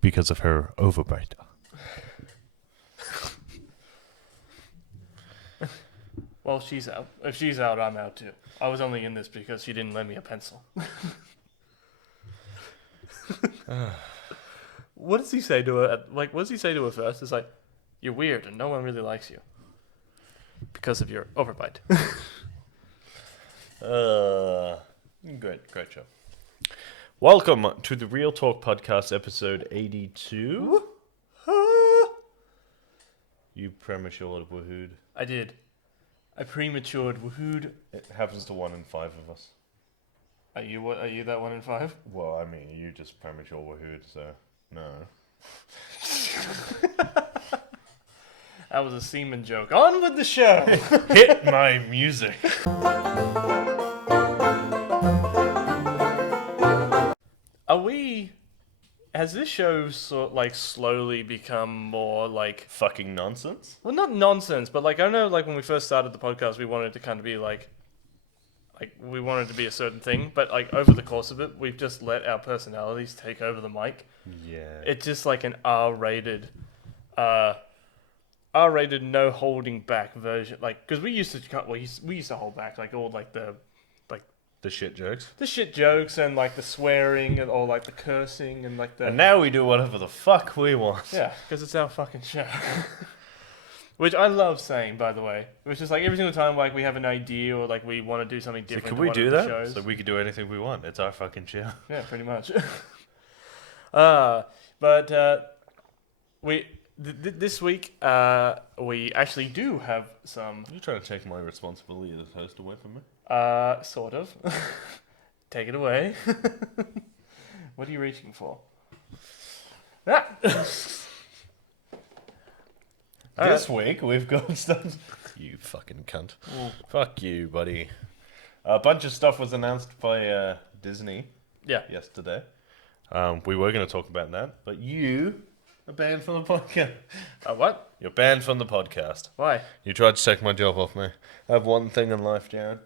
because of her overbite. Well, she's out. If she's out, I'm out too. I was only in this because she didn't lend me a pencil. What does he say to her? What does he say to her first? It's like, you're weird and no one really likes you because of your overbite. Great show. Welcome to the Real Talk Podcast, episode 82. You premature woohooed. I did. I prematured woohooed. It happens to 1 in 5 of us. Are you that 1 in 5? Well, I mean, you just premature woohooed, so no. That was a semen joke. On with the show. Hit my music. Has this show slowly become more like Fucking nonsense? well, not nonsense, but like I know like when we first started the podcast, we wanted to kind of be like we wanted to be a certain thing, but like over the course of it, we've just let our personalities take over the mic. Yeah. It's just like an R-rated, no holding back version. Like because we used to hold back like all like the shit jokes. the shit jokes and like the swearing and or like the cursing and like the And now we do whatever the fuck we want. yeah, because it's our fucking show. Which I love saying, by the way. It's just like every single time like we have an idea or like we want to do something So different. can to we one do of the that? shows. So we can do anything we want. It's our fucking show. Yeah, pretty much. This week we actually do have some You're trying to take my responsibility as host away from me? sort of. Take it away. What are you reaching for? This week we've got stuff. You fucking cunt. Fuck you, buddy. A bunch of stuff was announced by Disney Yeah. yesterday. We were going to talk about that, but you are banned from the podcast. What? You're banned from the podcast. Why? You tried to take my job off me. I have one thing in life, Jared.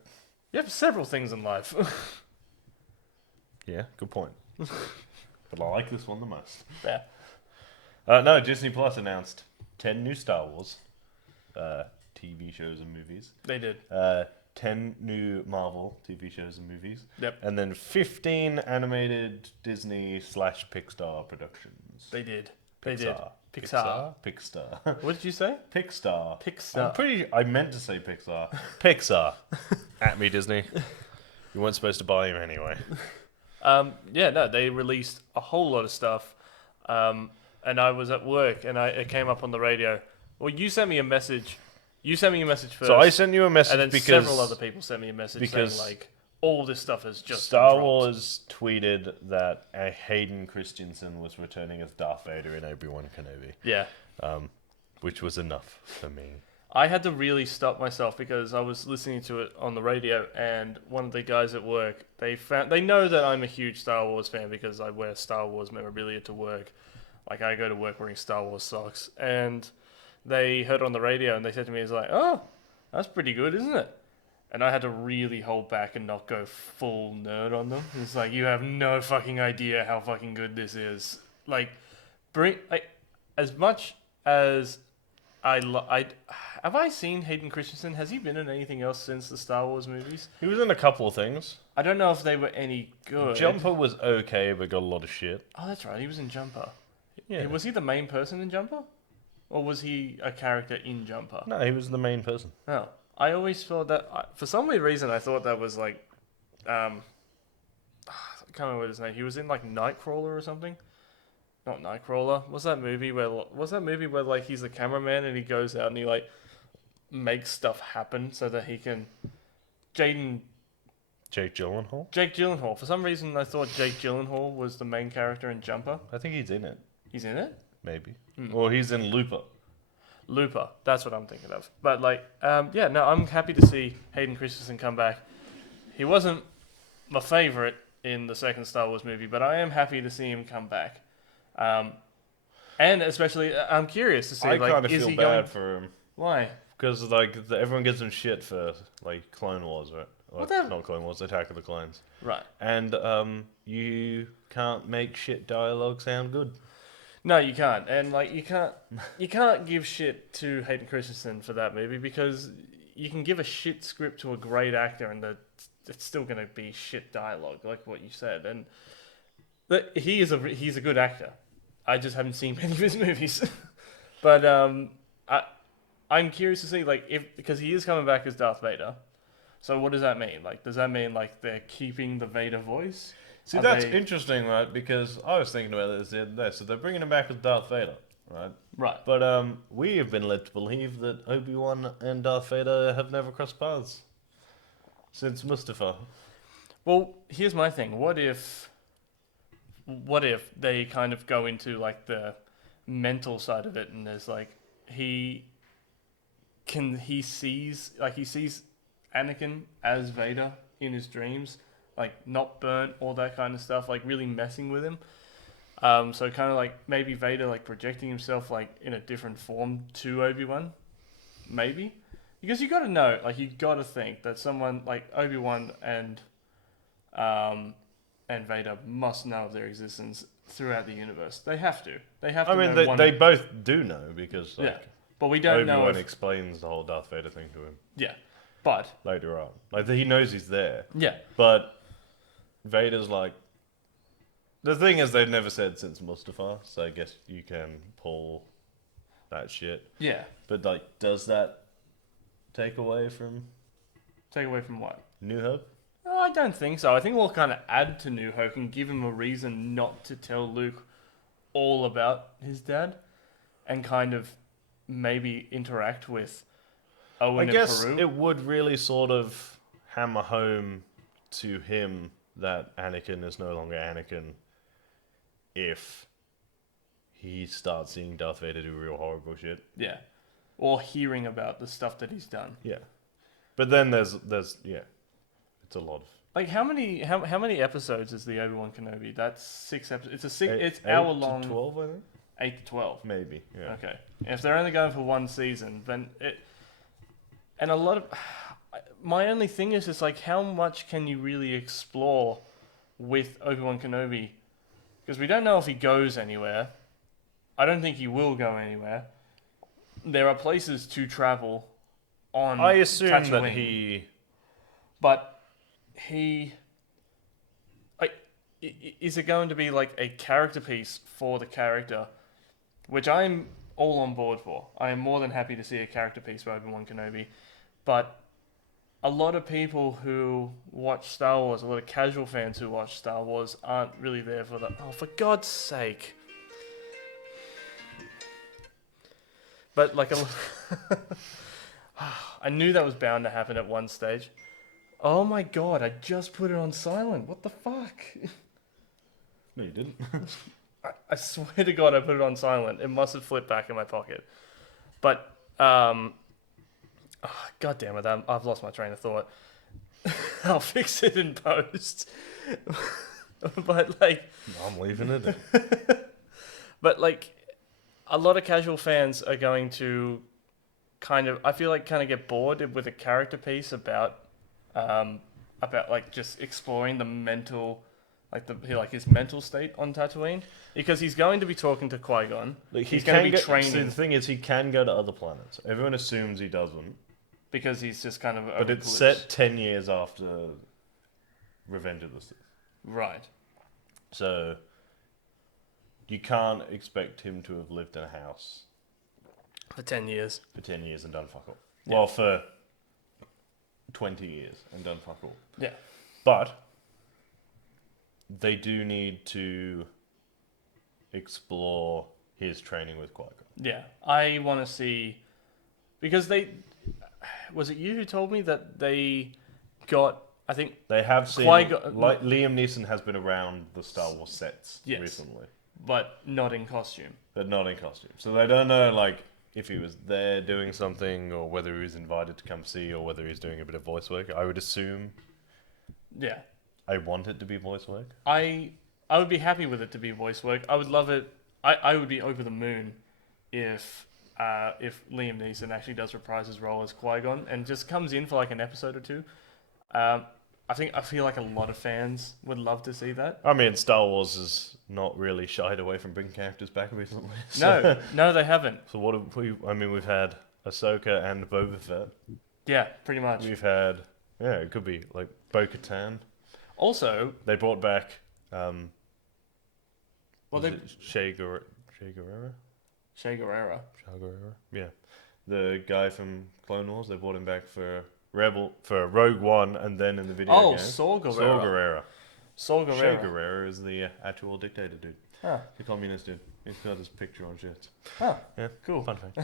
You have several things in life. Yeah, good point. But I like this one the most. Yeah. No, Disney Plus announced 10 new Star Wars TV shows and movies. They did. 10 new Marvel TV shows and movies. Yep. And then 15 animated Disney/Pixar productions. They did. They did. Pixar. What did you say? Pixar. I meant to say Pixar. Pixar. At me, Disney. You weren't supposed to buy him anyway. Yeah, no, they released a whole lot of stuff. And I was at work and it came up on the radio. Well, you sent me a message. You sent me a message first. So I sent you a message and then because several other people sent me a message saying like all this stuff is just Star dropped. Wars tweeted that Hayden Christensen was returning as Darth Vader in Obi-Wan Kenobi. Yeah. Which was enough for me. I had to really stop myself because I was listening to it on the radio and one of the guys at work, they know that I'm a huge Star Wars fan because I wear Star Wars memorabilia to work. Like I go to work wearing Star Wars socks and they heard on the radio and they said to me, it's like, oh, that's pretty good, isn't it? And I had to really hold back and not go full nerd on them. It's like, you have no fucking idea how fucking good this is. Like, as much as have I seen Hayden Christensen? Has he been in anything else since the Star Wars movies? He was in a couple of things. I don't know if they were any good. Jumper was okay, but got a lot of shit. Oh, that's right. He was in Jumper. Yeah. Was he the main person in Jumper? Or was he a character in Jumper? No, he was the main person. No. I always thought that... for some weird reason, I thought that was like... I can't remember what his name... He was in like Nightcrawler or something? Not Nightcrawler. What's that movie where like he's the cameraman and he goes out and he like makes stuff happen so that he can... Jake Gyllenhaal. For some reason, I thought Jake Gyllenhaal was the main character in Jumper. I think he's in it. He's in it? Maybe. Or he's in Looper. That's what I'm thinking of. But like, yeah, no, I'm happy to see Hayden Christensen come back. He wasn't my favorite in the second Star Wars movie, but I am happy to see him come back. And especially, I'm curious to see. I like, kind of is feel he bad going... for him. Why? Because like everyone gives him shit for like Clone Wars, right? Or, Well, not Clone Wars, Attack of the Clones. Right. And you can't make shit dialogue sound good. No, you can't, and like you can't give shit to Hayden Christensen for that movie because you can give a shit script to a great actor and it's still gonna be shit dialogue, like what you said. And he's a good actor. I just haven't seen many of his movies, but I'm curious to see like if because he is coming back as Darth Vader. So what does that mean? Like, does that mean like they're keeping the Vader voice? See, that's interesting, right? Because I was thinking about this the other day. So they're bringing him back as Darth Vader, right? Right. But we have been led to believe that Obi-Wan and Darth Vader have never crossed paths since Mustafa. Well, here's my thing. What if they kind of go into like the mental side of it, and there's like he sees Anakin as Vader in his dreams, like not burnt, all that kind of stuff, like really messing with him. So kind of like maybe Vader like projecting himself like in a different form to Obi-Wan, maybe, because you got to know, like you got to think that someone like Obi-Wan and Vader must know of their existence throughout the universe. They have to. They have to. I mean, they both do know because like, yeah, but we don't know. Obi-Wan explains the whole Darth Vader thing to him. Yeah, but later on, like he knows he's there. Yeah, but Vader's like. The thing is, they've never said since Mustafa, so I guess you can pull that shit. Yeah, but like, does that take away from what? New Hope? No, I don't think so. I think we'll kind of add to New Hope and give him a reason not to tell Luke all about his dad, and kind of maybe interact with Owen and guess Peru. It would really sort of hammer home to him that Anakin is no longer Anakin if he starts seeing Darth Vader do real horrible shit. Yeah. Or hearing about the stuff that he's done. Yeah. But then there's yeah. It's a lot of... Like how many episodes is the Obi-Wan Kenobi? That's 6 episodes. It's 8 hour long. to 12, I think. 8 to 12. Maybe. Yeah. Okay. If they're only going for one season, then it... And a lot of... My only thing is just like, how much can you really explore with Obi-Wan Kenobi? Because we don't know if he goes anywhere. I don't think he will go anywhere. There are places to travel on I assume Tatooine, that he... But he... Like, is it going to be like a character piece for the character? Which I'm all on board for. I am more than happy to see a character piece for Obi-Wan Kenobi. But a lot of people who watch Star Wars, a lot of casual fans who watch Star Wars aren't really there for that. Oh, for God's sake. But like I knew that was bound to happen at one stage. Oh my God, I just put it on silent. What the fuck? No, you didn't. I swear to God I put it on silent. It must have flipped back in my pocket. But, God damn it, I've lost my train of thought. I'll fix it in post. But like... I'm leaving it. But like, a lot of casual fans are going to I feel like get bored with a character piece about like just exploring the mental, like his mental state on Tatooine, because he's going to be talking to Qui-Gon. He's going to be training. See, the thing is, he can go to other planets. Everyone assumes he doesn't. Because he's just kind of... But it's set 10 years after Revenge of the Sith. Right. So, you can't expect him to have lived in a house... For 10 years. For 10 years and done fuck all. Yeah. Well, for 20 years and done fuck all. Yeah. But, they do need to explore his training with Qui-Gon. Yeah. I want to see... Because they... Was it you who told me that they got... I think... They have seen... Qui-Gon, like, Liam Neeson has been around the Star Wars sets recently. But not in costume. So they don't know, like, if he was there doing something, or whether he was invited to come see, or whether he's doing a bit of voice work. I would assume... Yeah. I want it to be voice work. I would be happy with it to be voice work. I would love it. I would be over the moon if Liam Neeson actually does reprise his role as Qui-Gon and just comes in for like an episode or two. I I feel like a lot of fans would love to see that. I mean, Star Wars has not really shied away from bringing characters back recently. So, No, they haven't. So what have we? I mean, we've had Ahsoka and Boba Fett. Yeah, pretty much. We've had it could be like Bo-Katan. Also, They brought back they Shea Guerrera. Che Guerrero. Yeah, the guy from Clone Wars. They brought him back for Rogue One, and then in the video game. Saw Gerrera. Saw Gerrera. Saw Gerrera. Che Guerrera is the actual dictator dude. Huh. The communist dude. He's got his picture on shit. Oh, Yeah, cool. Fun fact.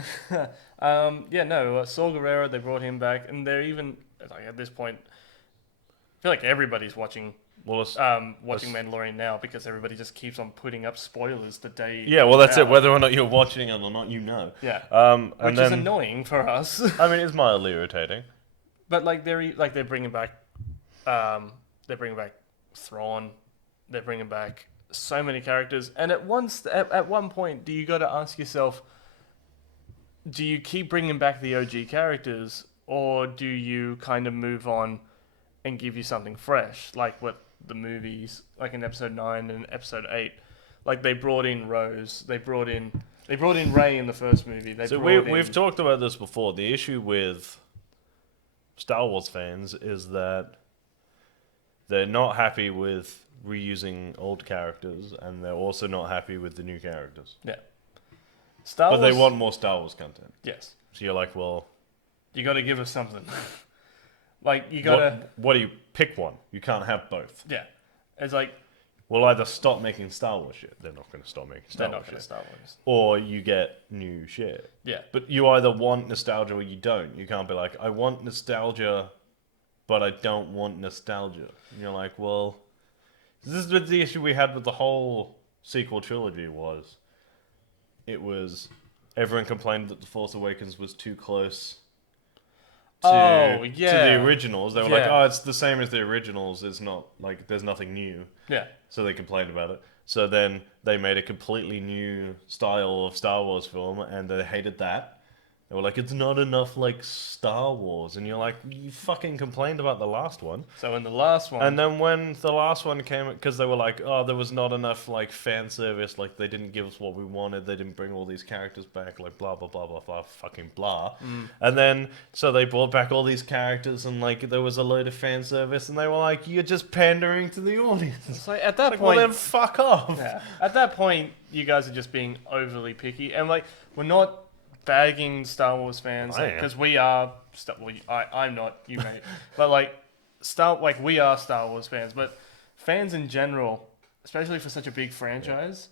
Saw Gerrera, they brought him back, and they're even, like, at this point, I feel like everybody's watching Mandalorian now because everybody just keeps on putting up spoilers the day. Yeah, well, that's it. Whether or not you're watching it or not, you know. Yeah. Which is annoying for us. I mean, it's mildly irritating. But they're bringing back Thrawn, they're bringing back so many characters, and at one point, do you got to ask yourself, do you keep bringing back the OG characters, or do you kind of move on and give you something fresh, like what the movies, like in Episode 9 and Episode 8, like they brought in Rose, they brought in Rey in the first movie. We've talked about this before. The issue with Star Wars fans is that they're not happy with reusing old characters, and they're also not happy with the new characters. Yeah. But they want more Star Wars content. Yes. So you're like, well, you got to give us something. Like, you got to... What do you pick one? You can't have both. Yeah. It's like... We'll either stop making Star Wars shit. They're not going to stop making Star Wars shit. They're not going to Star Wars. Or you get new shit. Yeah. But you either want nostalgia or you don't. You can't be like, I want nostalgia, but I don't want nostalgia. And you're like, well... This is the issue we had with the whole sequel trilogy was... It was... Everyone complained that The Force Awakens was too close to the originals. They were like, oh, it's the same as the originals. It's not, like, there's nothing new. Yeah. So they complained about it. So then they made a completely new style of Star Wars film, and they hated that. They were like, it's not enough like Star Wars. And you're like, you fucking complained about the last one. So in the last one... And then when the last one came, because they were like, oh, there was not enough like fan service, like they didn't give us what we wanted, they didn't bring all these characters back, like blah, blah, blah, blah, blah, fucking blah. And then, so they brought back all these characters, and like there was a load of fan service, and they were like, you're just pandering to the audience. So at that point... Well, then fuck off. Yeah. At that point, you guys are just being overly picky. And like, we're not... bagging Star Wars fans because we are. I'm not, you mate, but we are Star Wars fans. But fans in general, especially for such a big franchise,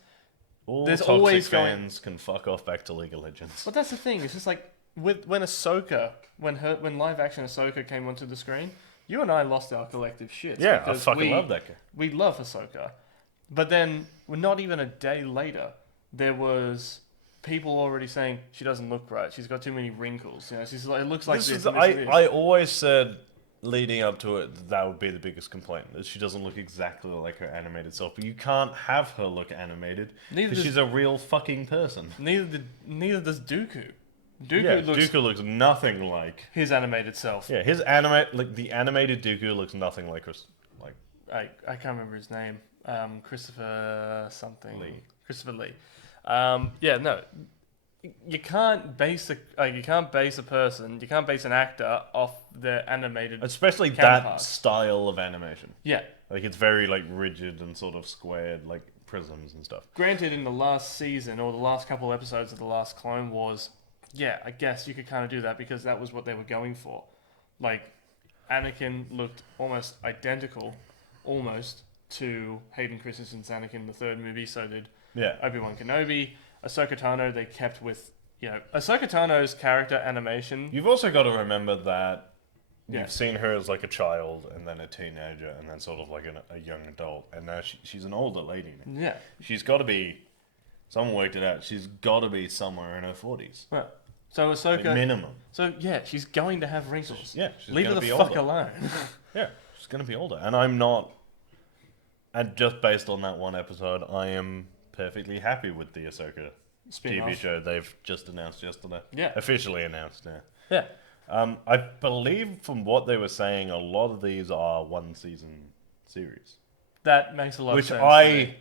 there's always fans can fuck off back to League of Legends. But that's the thing. It's just like when Ahsoka, when live action Ahsoka came onto the screen, you and I lost our collective shit. Yeah, I fucking love that guy. We love Ahsoka, but then not even a day later, there was people already saying she doesn't look right. She's got too many wrinkles. You know, she's like, it looks like this. I always said leading up to it that would be the biggest complaint, that she doesn't look exactly like her animated self. But you can't have her look animated because she's a real fucking person. Neither does Dooku. Dooku looks nothing like his animated self. Yeah, the animated Dooku looks nothing like her. Like I can't remember his name. Christopher something. Christopher Lee. You can't base a person, you can't base an actor off their animated, especially that style of animation. Yeah, like it's very like rigid and sort of squared, like prisms and stuff. Granted, in the last season or the last couple episodes of the last Clone Wars, yeah, I guess you could kind of do that because that was what they were going for. Like, Anakin looked almost identical, to Hayden Christensen's Anakin in the third movie. So did Obi-Wan Kenobi. Ahsoka Tano, they kept with, Ahsoka Tano's character animation. You've also got to remember that you've seen her as like a child and then a teenager and then sort of like a young adult. And now she's an older lady now. Yeah. She's got to be, someone worked it out, she's got to be somewhere in her 40s. Right. So Ahsoka... Like minimum. So, yeah, she's going to have wrinkles. Yeah, she's Leave her the fuck alone. Yeah, she's going to be older. And I'm not... And just based on that one episode, I am perfectly happy with the Ahsoka TV show they've just announced yesterday. Yeah. Officially announced now. Yeah. I believe from what they were saying, a lot of these are one-season series. That makes a lot of Which sense. I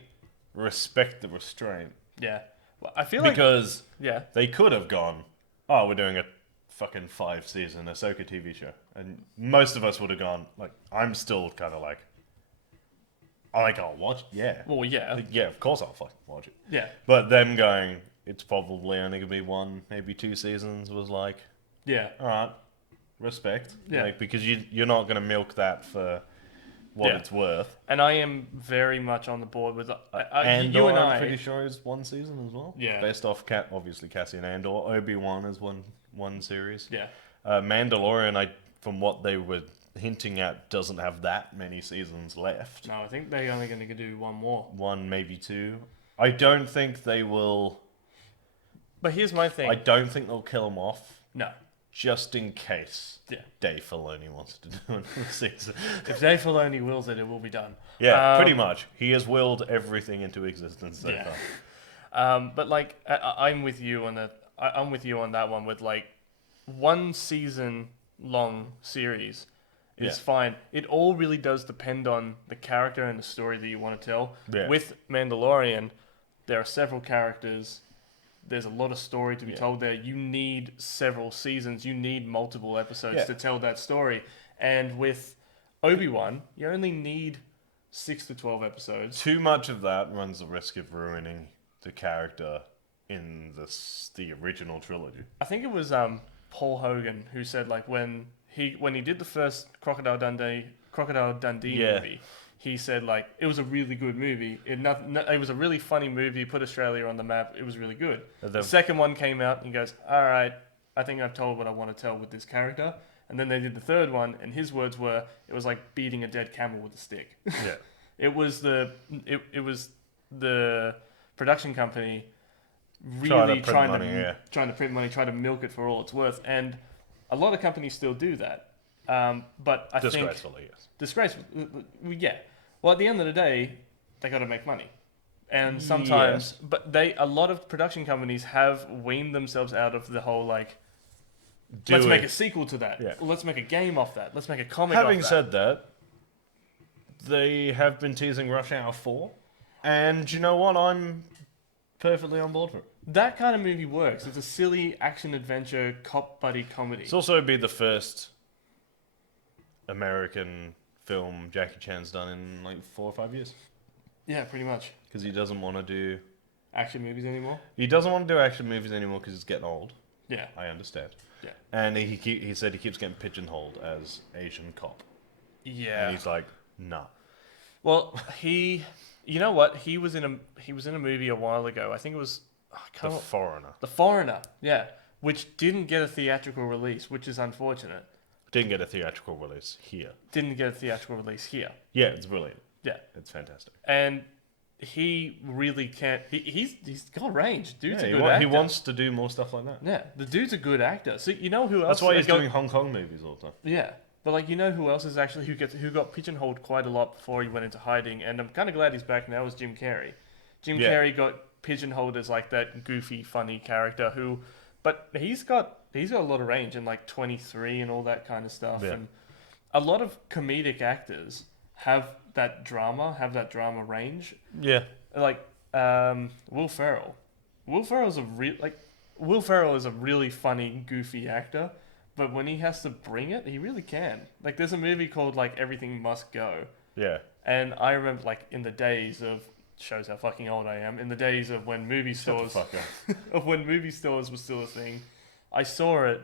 respect the restraint. Yeah. Well, I feel like... Because Yeah. they could have gone, oh, we're doing a fucking 5-season Ahsoka TV show. And most of us would have gone, like, I'm still kind of like, I'll watch it. Yeah. Well, yeah. Yeah, of course I'll fucking watch it. Yeah. But them going, it's probably only going to be 1, maybe 2 seasons was like, Yeah. all right, respect. Yeah. Like, because you're not going to milk that for what it's worth. And I am very much on the board with... Andor, you and I'm pretty sure is 1 season as well. Yeah. Based off, obviously, Cassian Andor. Obi-Wan is one series. Yeah. Mandalorian, from what they were hinting at, doesn't have that many seasons left. No, I think they're only going to do 1 more. 1, maybe 2. I don't think they will... But here's my thing. I don't think they'll kill them off. No. Just in case Yeah. Dave Filoni wants to do another season. If Dave Filoni wills it, it will be done. Yeah, pretty much. He has willed everything into existence so far. But like, I'm with you on that. I'm with you on that one. With like 1 season long series is fine. It all really does depend on the character and the story that you want to tell. Yeah. With Mandalorian, there are several characters. There's a lot of story to be told there. You need several seasons. You need multiple episodes to tell that story. And with Obi-Wan, you only need 6 to 12 episodes. Too much of that runs the risk of ruining the character in the original trilogy. I think it was Paul Hogan who said like when he did the first Crocodile Dundee movie, he said like it was a really good movie. It was a really funny movie. Put Australia on the map. It was really good. The second one came out and he goes, all right, I think I've told what I want to tell with this character. And then they did the third one, and his words were, it was like beating a dead camel with a stick. Yeah. It was the production company really trying to print money, trying to milk it for all it's worth, and a lot of companies still do that. But I think disgracefully, yeah. Well, at the end of the day, they got to make money, and sometimes, but a lot of production companies have weaned themselves out of the whole like, let's make a sequel to that. Yeah. Let's make a game off that. Let's make a comic. Having said that, they have been teasing Rush Hour 4, and you know what? I'm perfectly on board for it. That kind of movie works. It's a silly action-adventure cop buddy comedy. It's also be the first American film Jackie Chan's done in like 4 or 5 years. Yeah, pretty much. Because he doesn't want to do... action movies anymore? He doesn't want to do action movies anymore because it's getting old. Yeah. I understand. Yeah. And he said he keeps getting pigeonholed as Asian cop. Yeah. And he's like, nah. Well, you know what? He was in a movie a while ago. I think it was The Foreigner. The Foreigner, yeah, which didn't get a theatrical release, which is unfortunate. Didn't get a theatrical release here. Didn't get a theatrical release here. Yeah, it's brilliant. Yeah, it's fantastic. And he really can't. He's got range. Dude's a good actor. He wants to do more stuff like that. Yeah, the dude's a good actor. So you know who else? That's why he's doing Hong Kong movies all the time. Yeah. But like, you know who else is actually who got pigeonholed quite a lot before he went into hiding, and I'm kind of glad he's back now. Is Jim Carrey. Jim Carrey got pigeonholed as like that goofy, funny character but he's got a lot of range in like 23 and all that kind of stuff. Yeah. And a lot of comedic actors have that drama range. Yeah. Like Will Ferrell. Will Ferrell is a really funny, goofy actor. But when he has to bring it, he really can. Like, there's a movie called, like, Everything Must Go. Yeah. And I remember, like, in the days of... Shows how fucking old I am. In the days of when movie stores... of when movie stores was still a thing. I saw it,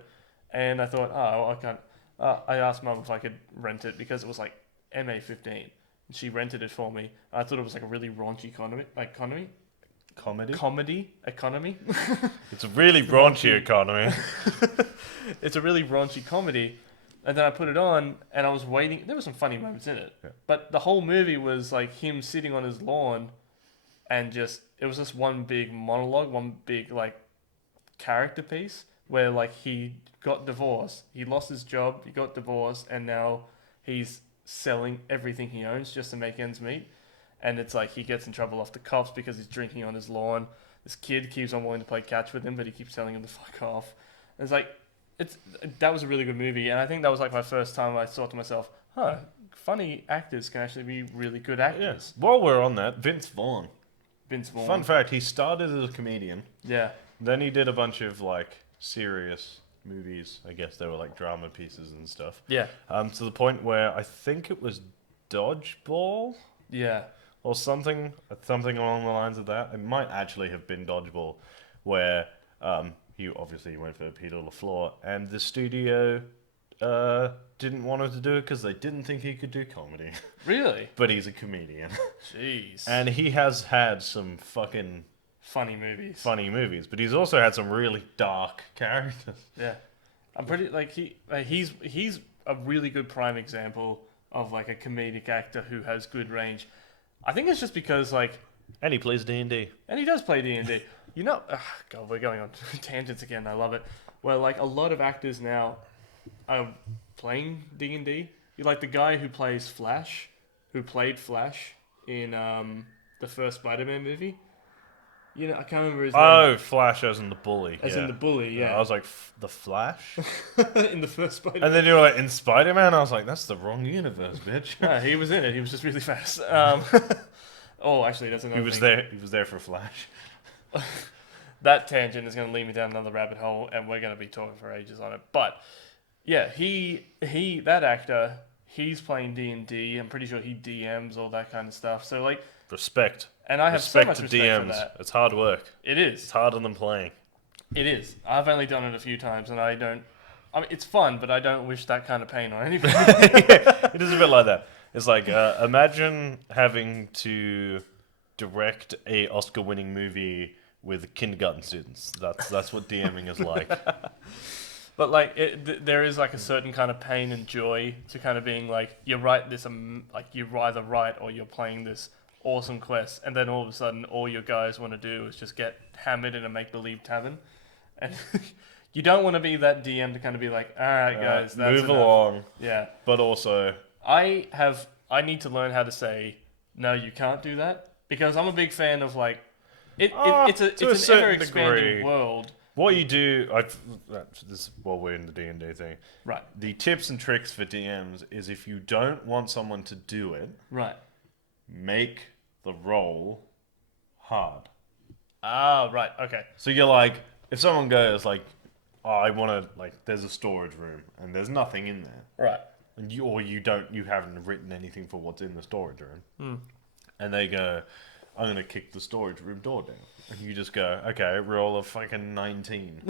and I thought, oh, I can't... I asked Mum if I could rent it, because it was, like, MA15. And she rented it for me. I thought it was, like, a really raunchy economy. Economy. It's a really raunchy economy. It's a really raunchy comedy. And then I put it on, and I was waiting. There were some funny moments in it. Yeah. But the whole movie was like him sitting on his lawn, and it was just one big monologue, one big like character piece where like he got divorced. He lost his job, he got divorced, and now he's selling everything he owns just to make ends meet. And it's like he gets in trouble off the cops because he's drinking on his lawn. This kid keeps on wanting to play catch with him, but he keeps telling him to fuck off. And it's like, that was a really good movie, and I think that was like my first time I thought to myself, huh, funny actors can actually be really good Yeah. actors. While we're on that, Vince Vaughn. Vince Vaughn. Fun fact: he started as a comedian. Yeah. Then he did a bunch of like serious movies. I guess they were like drama pieces and stuff. Yeah. To the point where I think it was Dodgeball Yeah. or something along the lines of that. It might actually have been Dodgeball, where he obviously went for Peter LaFleur, and the studio didn't want him to do it because they didn't think he could do comedy. Really? But he's a comedian. Jeez. And he has had some fucking funny movies. funny movies, but he's also had some really dark characters. Yeah. I'm pretty like he's a really good prime example of like a comedic actor who has good range. I think it's just because like, And he plays D&D. and he does play D&D. You know, God, we're going on tangents again. I love it. Where like a lot of actors now are playing D&D. You like the guy who plays Flash, who played Flash in the first Spider-Man movie. You know, I can't remember his name. Oh, Flash as in the bully. As in the bully, yeah. I was like, the Flash? in the first Spider-Man. And then you were like, in Spider-Man? I was like, that's the wrong universe, bitch. No, he was in it. He was just really fast. Oh, actually, that's another He was thing. there for Flash. That tangent is going to lead me down another rabbit hole, and we're going to be talking for ages on it. But yeah, that actor, he's playing D&D. I'm pretty sure he DMs all that kind of stuff. So like, Respect. and I have so much to respect DMs. for that. It's hard work. It is. It's harder than playing. It is. I've only done it a few times, and I mean, it's fun, but I don't wish that kind of pain on anybody. It is a bit like that. It's like, imagine having to direct a Oscar-winning movie with kindergarten students. That's what DMing is like. But like, there is like a certain kind of pain and joy to kind of being like, you write this, like you're either right or you're playing this awesome quest, and then all of a sudden, all your guys want to do is just get hammered in a make-believe tavern, and you don't want to be that DM to kind of be like, all right, guys, that's move enough. along. Yeah. But also, I need to learn how to say, no, you can't do that, because I'm a big fan of like, it's an ever-expanding degree. world. What you do, this is while we're in the D&D thing. Right. The tips and tricks for DMs is if you don't want someone to do it, Right. make the role hard. Ah, right. Okay. So you're like, if someone goes like, oh, I want to, like, there's a storage room and there's nothing in there. Right. And you haven't written anything for what's in the storage room. And they go, I'm going to kick the storage room door down. And you just go, okay, roll a fucking 19.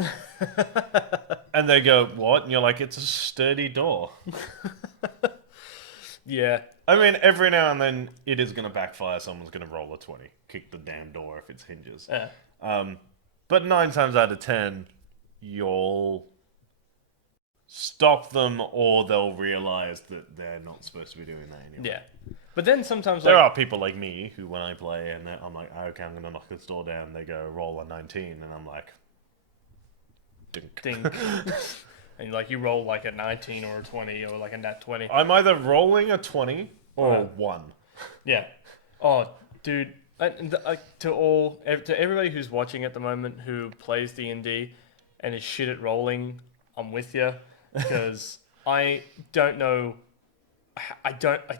And they go, what? And you're like, it's a sturdy door. Yeah. I mean, every now and then it is going to backfire. Someone's going to roll a 20. Kick the damn door if it's hinges. Yeah. But 9 times out of 10, you'll stop them or they'll realize that they're not supposed to be doing that anyway. Yeah. But then sometimes There are people like me who, when I play and I'm like, okay, I'm going to knock this door down, they go, roll a 19, and I'm like, dink. ding. And like you roll like a 19 or a 20 or like a nat 20. I'm either rolling a 20 or a 1. Yeah. Oh, dude. To everybody who's watching at the moment who plays D&D and is shit at rolling, I'm with you, because I don't know.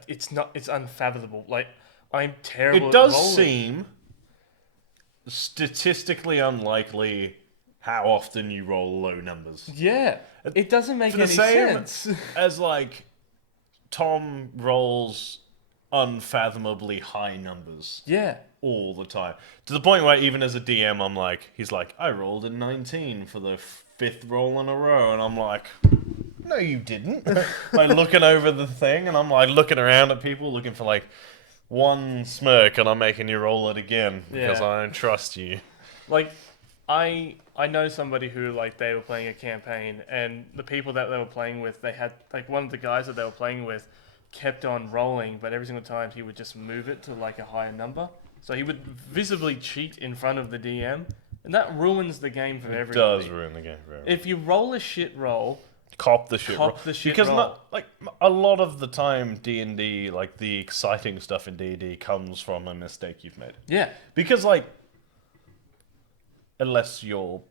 It's unfathomable. Like, I'm terrible It does at rolling. seem statistically unlikely how often you roll low numbers. Yeah. It doesn't make For the any same sense. as, like, Tom rolls unfathomably high numbers Yeah. all the time. To the point where even as a DM, I'm like, he's like, I rolled a 19 for the 5th roll in a row. And I'm like, no, you didn't. Like, looking over the thing, and I'm like looking around at people looking for like one smirk, and I'm making you roll it again because Yeah. I don't trust you. Like, I know somebody who, like, they were playing a campaign, and the people that they were playing with, they had, like, one of the guys that they were playing with kept on rolling, but every single time he would just move it to, like, a higher number. So he would visibly cheat in front of the DM, and that ruins the game for everybody. It does ruin the game for everyone. If you roll a shit roll, Cop the shit roll. the shit because roll. like a lot of the time D&D, like the exciting stuff in D&D comes from a mistake you've made. yeah. Because like, unless you're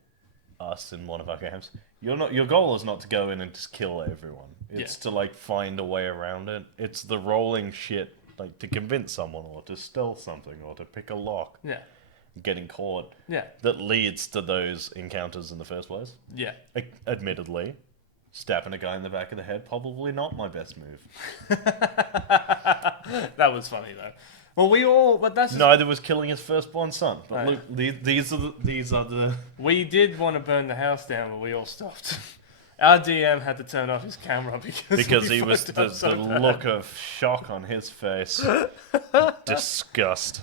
us in one of our games, your goal is not to go in and just kill everyone. It's to like find a way around it. It's the rolling shit, like to convince someone or to steal something or to pick a lock. Yeah. Getting caught. Yeah. That leads to those encounters in the first place. Yeah. Admittedly, stabbing a guy in the back of the head, probably not my best move. That was funny though. Well, but that's neither was killing his firstborn son. But Right. look, these are the. We did want to burn the house down, but we all stopped. Our DM had to turn off his camera because he was fucked up the so bad. look of shock on his face, disgust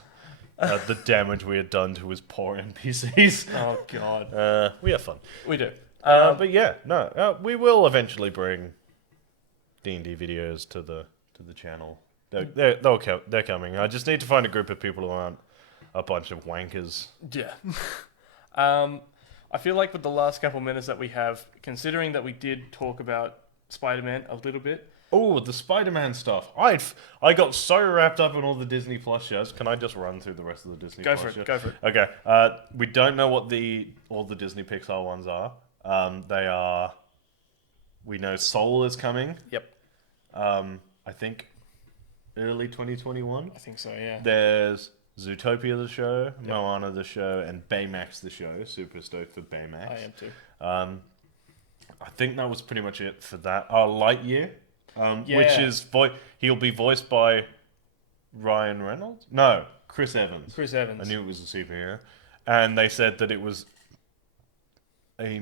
at the damage we had done to his poor NPCs. Oh god, We have fun. we do. But yeah, no, we will eventually bring D&D videos to the channel. They're coming. I just need to find a group of people who aren't a bunch of wankers. Yeah. I feel like with the last couple minutes that we have, considering that we did talk about Spider-Man a little bit. Oh, the Spider-Man stuff. I got so wrapped up in all the Disney Plus shows. Can I just run through the rest of the Disney Plus shows? Go for it. Okay. We don't know what all the Disney Pixar ones are. They are. We know Soul is coming. Yep. I think early 2021. I think so, yeah. There's Zootopia the show, Moana the show, and Baymax the show. Super stoked for Baymax. I am too. I think that was pretty much it for that. Lightyear, which is he'll be voiced by Ryan Reynolds? No, Chris Evans. Chris Evans. I knew it was a superhero. And they said that it was a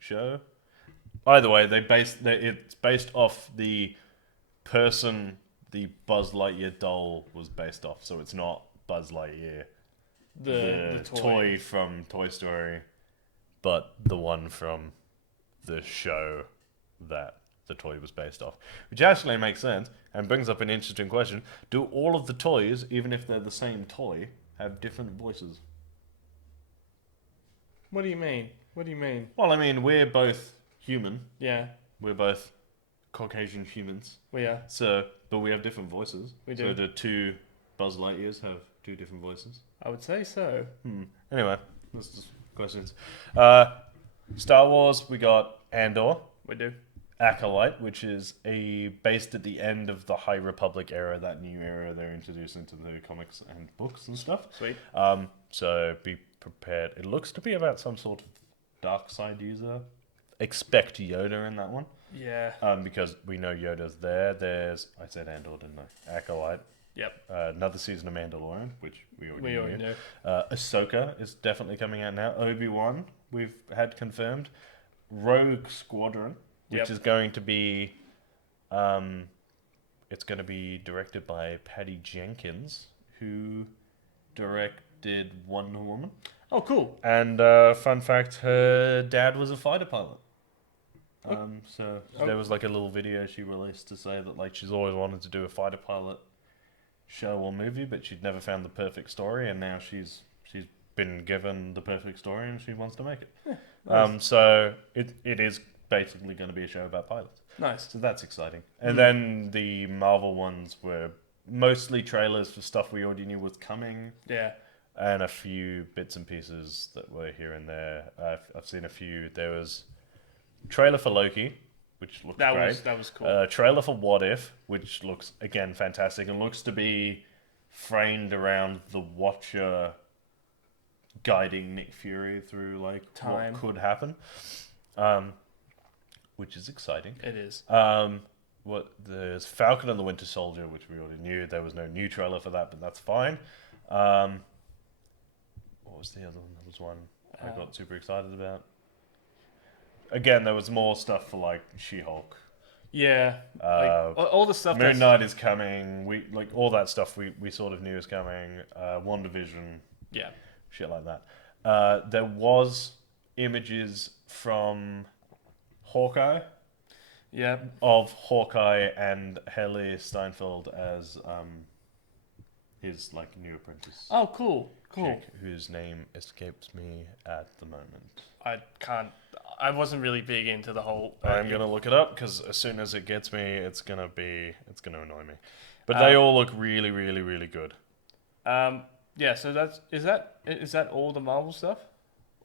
show. Either way, it's based off the person the Buzz Lightyear doll was based off. So it's not Buzz Lightyear, the toy from Toy Story, but the one from the show that the toy was based off. Which actually makes sense and brings up an interesting question. Do all of the toys, even if they're the same toy, have different voices? What do you mean? Well, I mean, we're both human. Yeah, We're both Caucasian humans. we are. But we have different voices. We do. So the two Buzz Lightyears have two different voices. I would say so. Anyway, that's just questions. Star Wars, we got Andor. We do. Acolyte, which is based at the end of the High Republic era, that new era they're introducing to the comics and books and stuff. Sweet. So be prepared. It looks to be about some sort of dark side user. Expect Yoda in that one. Yeah. Because we know Yoda's there. I said Andor, didn't I? Acolyte. Yep. Another season of Mandalorian, which we already knew. know. Ahsoka is definitely coming out now. Obi-Wan, we've had confirmed. Rogue Squadron, which is going to be, it's going to be directed by Patty Jenkins, who directed Wonder Woman. Oh, cool. And fun fact, her dad was a fighter pilot. So there was like a little video she released to say that like she's always wanted to do a fighter pilot show or movie, but she'd never found the perfect story, and now she's been given the perfect story and she wants to make it. Yeah, nice. So it is basically going to be a show about pilots. Nice. So that's exciting. And then the Marvel ones were mostly trailers for stuff we already knew was coming. Yeah. And a few bits and pieces that were here and there. I've seen a few. There was trailer for Loki, which looks great. That was cool. Trailer for What If, which looks, again, fantastic. And looks to be framed around the Watcher guiding Nick Fury through like Time. what could happen. Which is exciting. It is. There's Falcon and the Winter Soldier, which we already knew. There was no new trailer for that, but that's fine. What was the other one? There was one I got super excited about. Again, there was more stuff for like She-Hulk. Yeah. All the stuff. Moon Knight is coming. We like all that stuff. We sort of knew is coming. WandaVision. Yeah. Shit like that. There was images from Hawkeye. Yeah. Of Hawkeye and Haley Steinfeld as his like new apprentice. Oh, cool. Chick, whose name escapes me at the moment. I wasn't really big into the whole. I'm gonna look it up because as soon as it gets me, it's gonna annoy me. But they all look really, really, really good. Yeah. So is that all the Marvel stuff?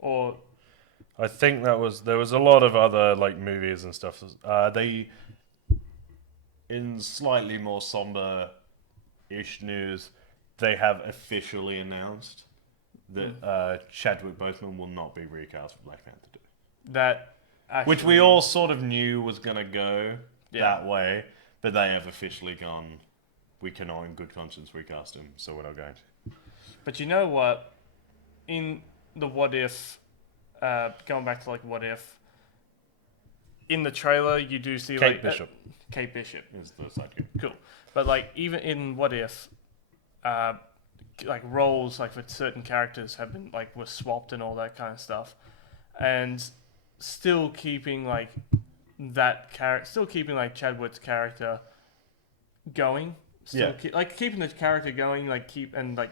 Or I think there was a lot of other like movies and stuff. They, in slightly more somber-ish news, they have officially announced that Chadwick Boseman will not be recast for Black Panther 2. that actually, Which we all sort of knew was going to go Yeah. that way, but they have officially gone, we cannot in good conscience recast him, so we're not going to. But you know what? In the What If, going back to like What If, in the trailer you do see Kate Bishop Kate Bishop. is the sidekick. Cool. But like even in What If, like roles like for certain characters have been like were swapped and all that kind of stuff, and still keeping like that character, still keeping like Chadwick's character going. Still like keeping the character going, like keep and like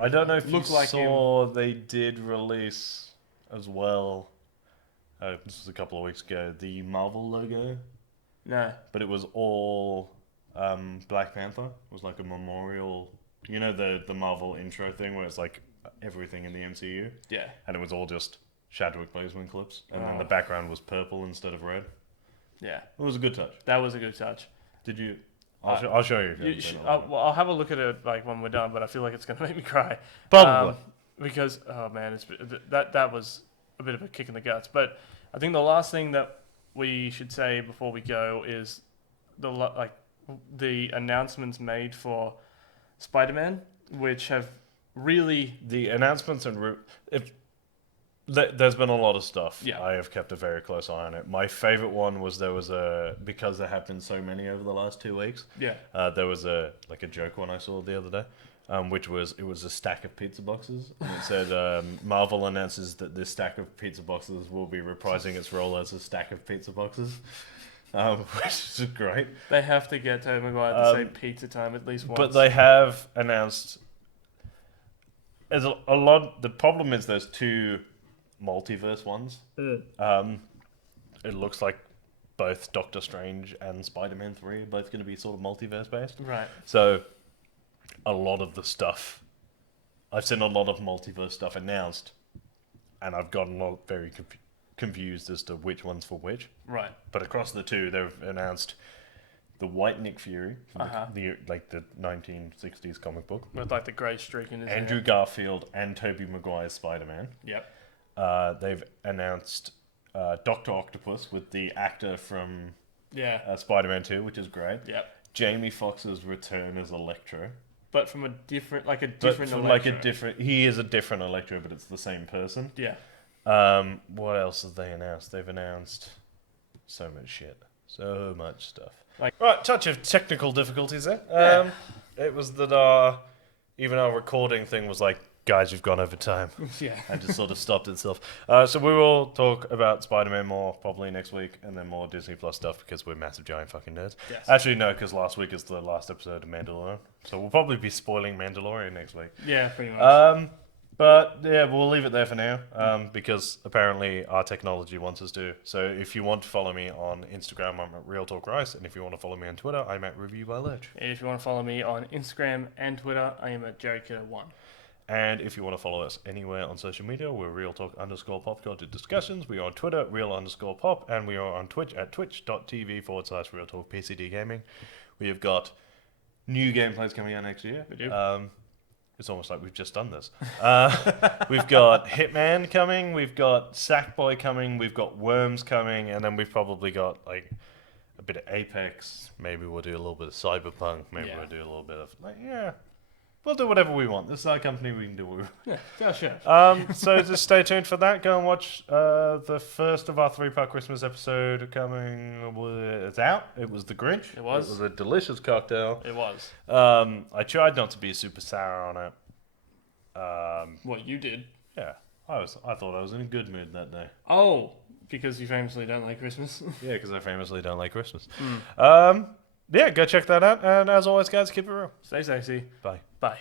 I don't know if you like saw they did release as well. This was a couple of weeks ago. The Marvel logo. No. But it was all Black Panther. It was like a memorial. You know the Marvel intro thing where it's like everything in the MCU. Yeah. And it was all just Chadwick Boseman clips, and then the background was purple instead of red. Yeah. It was a good touch. That was a good touch. Did you? I'll show you. If you well, I'll have a look at it like when we're done, but I feel like it's gonna make me cry. Probably. Because oh man, that was a bit of a kick in the guts. But I think the last thing that we should say before we go is the announcements made for Spider-Man, which have really The announcements and there's been a lot of stuff. Yeah. I have kept a very close eye on it. My favorite one was because there have been so many over the last 2 weeks. Yeah. There was a joke one I saw the other day, which was a stack of pizza boxes, and it said Marvel announces that this stack of pizza boxes will be reprising its role as a stack of pizza boxes, which is great. They have to get Tobey Maguire to say pizza time at least once. But they have announced. There's a lot. The problem is there's two multiverse ones. It looks like both Doctor Strange and Spider-Man 3 are both going to be sort of multiverse based. Right. So a lot of the stuff, I've seen a lot of multiverse stuff announced, and I've gotten very confused as to which one's for which. Right. But across the two, they've announced the white Nick Fury, from the 1960s comic book, With like the grey streak in his Andrew hair. Garfield and Tobey Maguire's Spider-Man. Yep. They've announced Dr. Octopus with the actor from Yeah. Spider-Man 2, which is great. Yep. Jamie Foxx's return as Electro. But from a different, But different from Electro. he is a different Electro, but it's the same person. Yeah. What else have they announced? They've announced so much shit. So much stuff. Right, touch of technical difficulties there. It was that even our recording thing was like, guys, you've gone over time. Yeah. And just sort of stopped itself. So we will talk about Spider-Man more probably next week, and then more Disney Plus stuff because we're massive giant fucking nerds. Yes. Actually, no, because last week is the last episode of Mandalorian. So we'll probably be spoiling Mandalorian next week. Yeah, pretty much. But yeah, we'll leave it there for now because apparently our technology wants us to. So if you want to follow me on Instagram, I'm at Real Talk Rice, and if you want to follow me on Twitter, I'm at Review by Lurch. And if you want to follow me on Instagram and Twitter, I am at JerryKidder1. And if you want to follow us anywhere on social media, we're Real Talk _ Pop Culture Discussions. We are on Twitter, Real _ Pop, and we are on Twitch at twitch.tv/Real Talk PCD Gaming. We have got new gameplays coming out next year. We do. It's almost like we've just done this. We've got Hitman coming, we've got Sackboy coming, we've got Worms coming, and then we've probably got like a bit of Apex. Maybe we'll do a little bit of Cyberpunk. Maybe we'll do a little bit of we'll do whatever we want. This is our company. We can do what we want. Yeah, sure. So just stay tuned for that. Go and watch the first of our 3-part Christmas episode coming. It's out. It was The Grinch. It was. It was a delicious cocktail. It was. I tried not to be super sour on it. What you did? Yeah, I thought I was in a good mood that day. Oh, because you famously don't like Christmas. Yeah, because I famously don't like Christmas. Yeah, go check that out. And as always, guys, keep it real. Stay sexy. Bye. Bye.